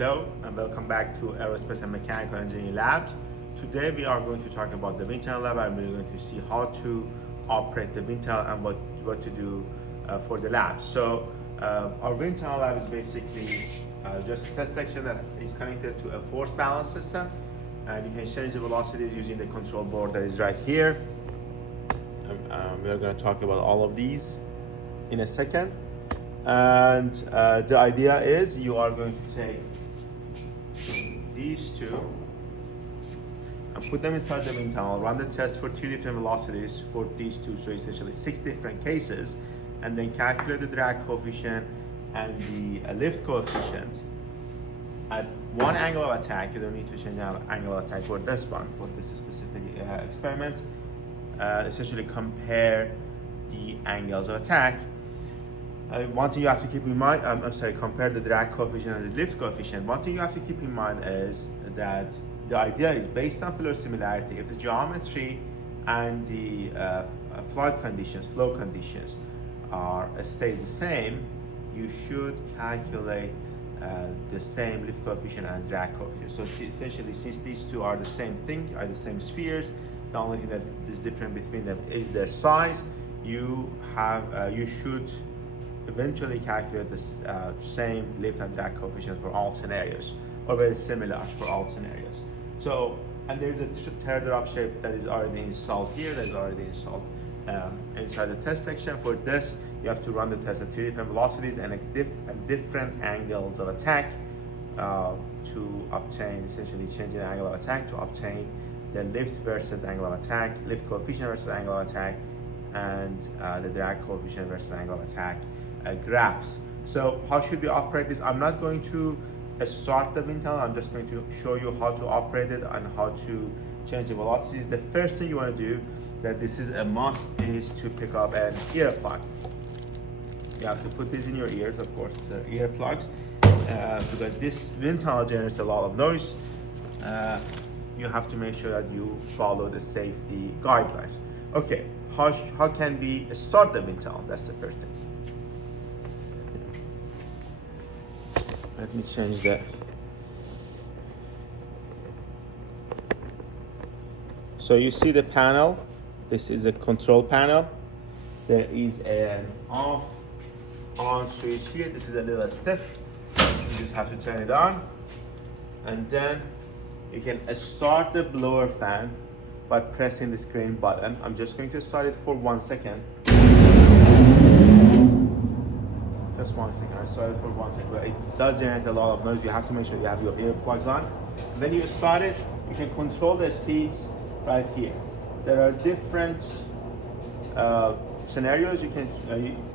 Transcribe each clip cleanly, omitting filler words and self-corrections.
Hello and welcome back to Aerospace and Mechanical Engineering Labs. Today we are going to talk about the wind tunnel lab, and we're going to see how to operate the wind tunnel and what to do for the lab. So our wind tunnel lab is basically just a test section that is connected to a force balance system, and you can change the velocities using the control board that is right here. We are going to talk about all of these in a second. And the idea is you are going to take these two and put them inside the wind tunnel, run the test for 3 different velocities for these two, so essentially 6 different cases, and then calculate the drag coefficient and the lift coefficient at one angle of attack. You don't need to change the angle of attack for this one, for this specific experiment. Essentially compare the angles of attack. One thing you have to keep in mind, compare the drag coefficient and the lift coefficient. One thing you have to keep in mind is that the idea is based on flow similarity. If the geometry and the flow conditions stays the same, you should calculate the same lift coefficient and drag coefficient. So essentially, since these two are the same thing, are the same spheres, the only thing that is different between them is their size. You should eventually calculate the same lift and drag coefficient for all scenarios, or very similar for all scenarios. So, and there's a teardrop shape that is already installed here, that is already installed inside the test section. For this, you have to run the test at 3 different velocities and at different angles of attack to obtain, essentially changing the angle of attack to obtain the lift versus angle of attack, lift coefficient versus angle of attack, and the drag coefficient versus angle of attack graphs. So how should we operate this? I'm not going to start the wind tunnel. I'm just going to show you how to operate it and how to change the velocities. The first thing you want to do, that this is a must, is to pick up an ear plug. You have to put these in your ears, of course, the ear plugs, because this wind tunnel generates a lot of noise. You have to make sure that you follow the safety guidelines. Okay, how can we start the wind tunnel? That's the first thing. Let me change that. So you see the panel. This is a control panel. There is an on switch here. This is a little stiff. You just have to turn it on, and then you can start the blower fan by pressing this green button. I'm just going to start it for 1 second. Just 1 second. I started for 1 second, but it does generate a lot of noise. You have to make sure you have your earplugs on. When you start it, you can control the speeds right here. There are different scenarios.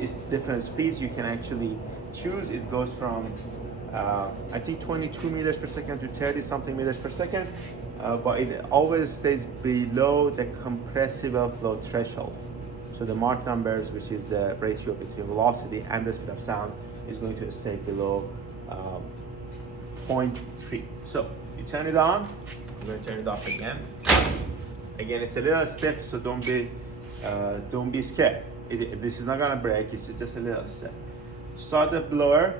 It's different speeds you can actually choose. It goes from I think 22 meters per second to 30 something meters per second, but it always stays below the compressible flow threshold. So the Mach numbers, which is the ratio between velocity and the speed of sound, is going to stay below 0.3. So you turn it on. I'm going to turn it off again. Again, it's a little stiff, so don't be scared. This is not going to break. It's just a little stiff. Start the blower,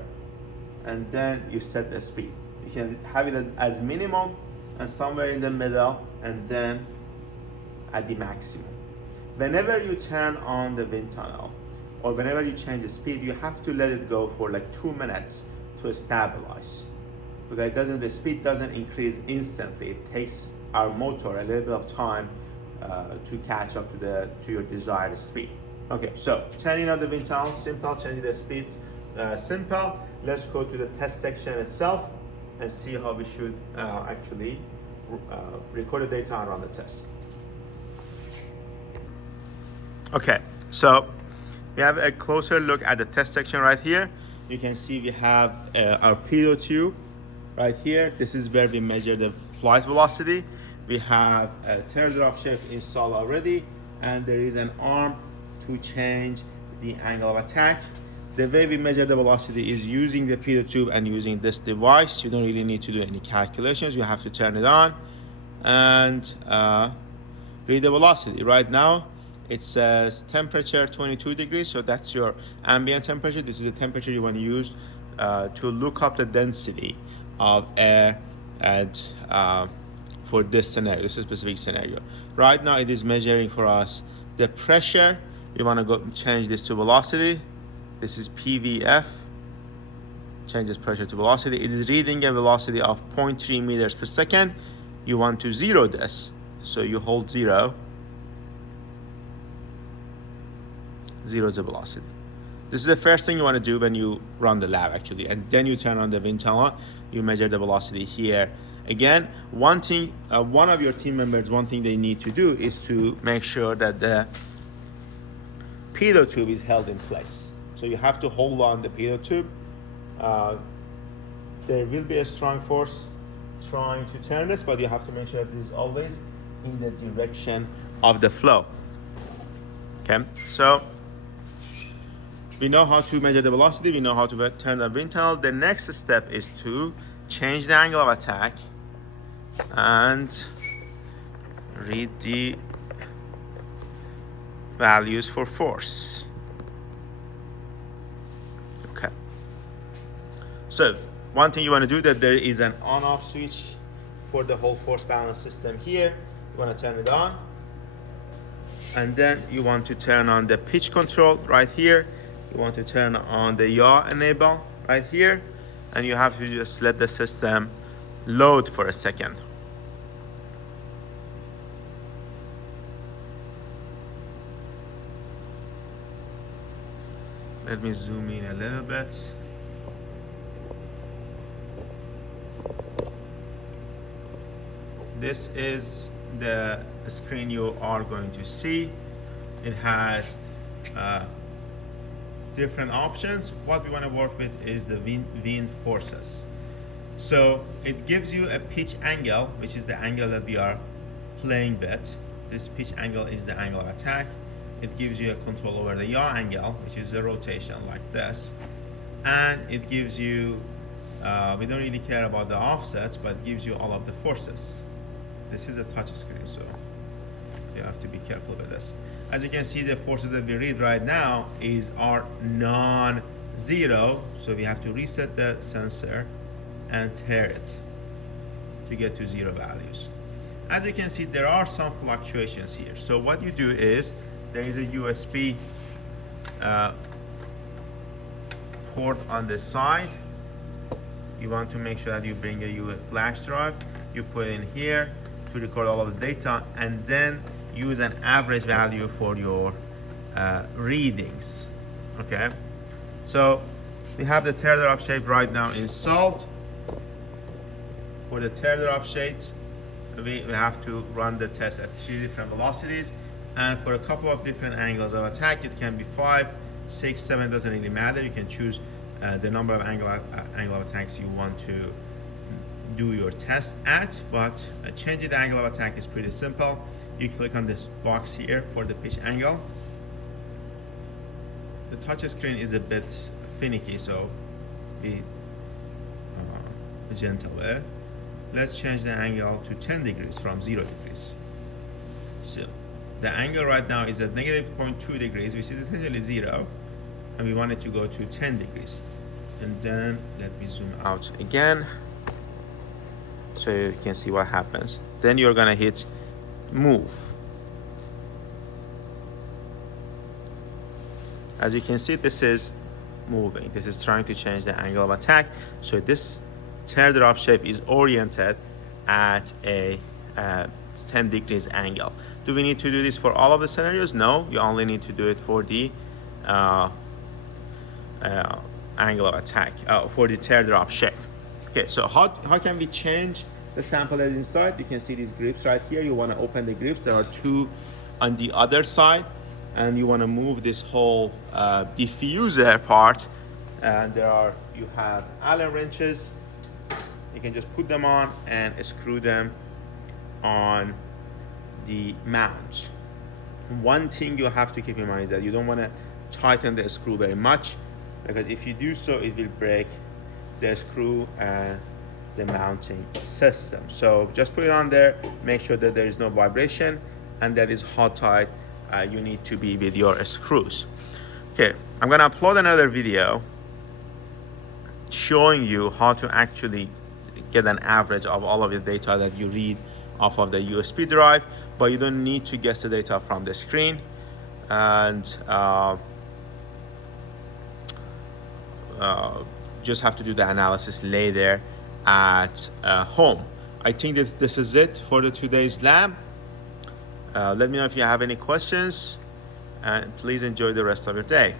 and then you set the speed. You can have it as minimum and somewhere in the middle, and then at the maximum. Whenever you turn on the wind tunnel, or whenever you change the speed, you have to let it go for like 2 minutes to stabilize. Because the speed doesn't increase instantly. It takes our motor a little bit of time to catch up to your desired speed. Okay, so turning on the wind tunnel, simple. Changing the speed, simple. Let's go to the test section itself and see how we should actually record the data and run the test. Okay, so we have a closer look at the test section right here. You can see we have our pitot tube right here. This is where we measure the flight velocity. We have a teardrop shape installed already, and there is an arm to change the angle of attack. The way we measure the velocity is using the pitot tube and using this device. You don't really need to do any calculations. You have to turn it on and read the velocity. Right now, it says temperature 22 degrees, so that's your ambient temperature. This is the temperature you want to use to look up the density of air at for this scenario, this specific scenario. Right now it is measuring for us the pressure. We want to go change this to velocity. This is PVF. Change this pressure to velocity. It is reading a velocity of 0.3 meters per second. You want to zero this. So you hold 0. 0 is the velocity. This is the first thing you want to do when you run the lab actually. And then you turn on the wind tunnel. You measure the velocity here. Again, one thing, one of your team members, one thing they need to do is to make sure that the pitot tube is held in place. So you have to hold on the pitot tube. There will be a strong force trying to turn this, but you have to make sure that it is always in the direction of the flow. Okay, so we know how to measure the velocity, we know how to turn the wind tunnel. The next step is to change the angle of attack and read the values for force. Okay. So one thing you want to do, that there is an on-off switch for the whole force balance system here. You want to turn it on. And then you want to turn on the pitch control right here. You want to turn on the yaw enable right here. And you have to just let the system load for a second. Let me zoom in a little bit. This is the screen you are going to see. It has different options. What we want to work with is the wind forces. So it gives you a pitch angle, which is the angle that we are playing with. This pitch angle is the angle of attack. It gives you a control over the yaw angle, which is the rotation like this. And it gives you, we don't really care about the offsets, but it gives you all of the forces. This is a touch screen, so you have to be careful with this. As you can see, the forces that we read right now are non-zero, so we have to reset the sensor and tear it to get to 0 values. As you can see, there are some fluctuations here. So what you do is, there is a USB port on the side. You want to make sure that you bring a flash drive. You put it in here to record all of the data, and then use an average value for your readings. Okay, so we have the teardrop shape right now installed. For the teardrop shapes, we have to run the test at 3 different velocities, and for a couple of different angles of attack. It can be 5, 6, 7, doesn't really matter. You can choose the number of angle of attacks you want to do your test at, but changing the angle of attack is pretty simple. You click on this box here for the pitch angle. The touch screen is a bit finicky, so be gentle with it. Let's change the angle to 10 degrees from 0 degrees. So the angle right now is at -0.2 degrees, which is essentially 0, and we want it to go to 10 degrees. And then let me zoom out again so you can see what happens. Then you're gonna hit move. As you can see, this is moving. This is trying to change the angle of attack. So this teardrop shape is oriented at a 10 degrees angle. Do we need to do this for all of the scenarios? No, you only need to do it for the angle of attack, for the teardrop shape. Okay, so how can we change the sample that is inside? You can see these grips right here. You want to open the grips. There are 2 on the other side, and you want to move this whole diffuser part. And you have Allen wrenches. You can just put them on and screw them on the mount. One thing you have to keep in mind is that you don't want to tighten the screw very much, because if you do so, it will break the screw and the mounting system. So just put it on there, make sure that there is no vibration and that is how tight you need to be with your screws. Okay, I'm gonna upload another video showing you how to actually get an average of all of the data that you read off of the USB drive, but you don't need to get the data from the screen. And just have to do the analysis later at home. I think that this is it for the today's lab. Let me know if you have any questions, and please enjoy the rest of your day.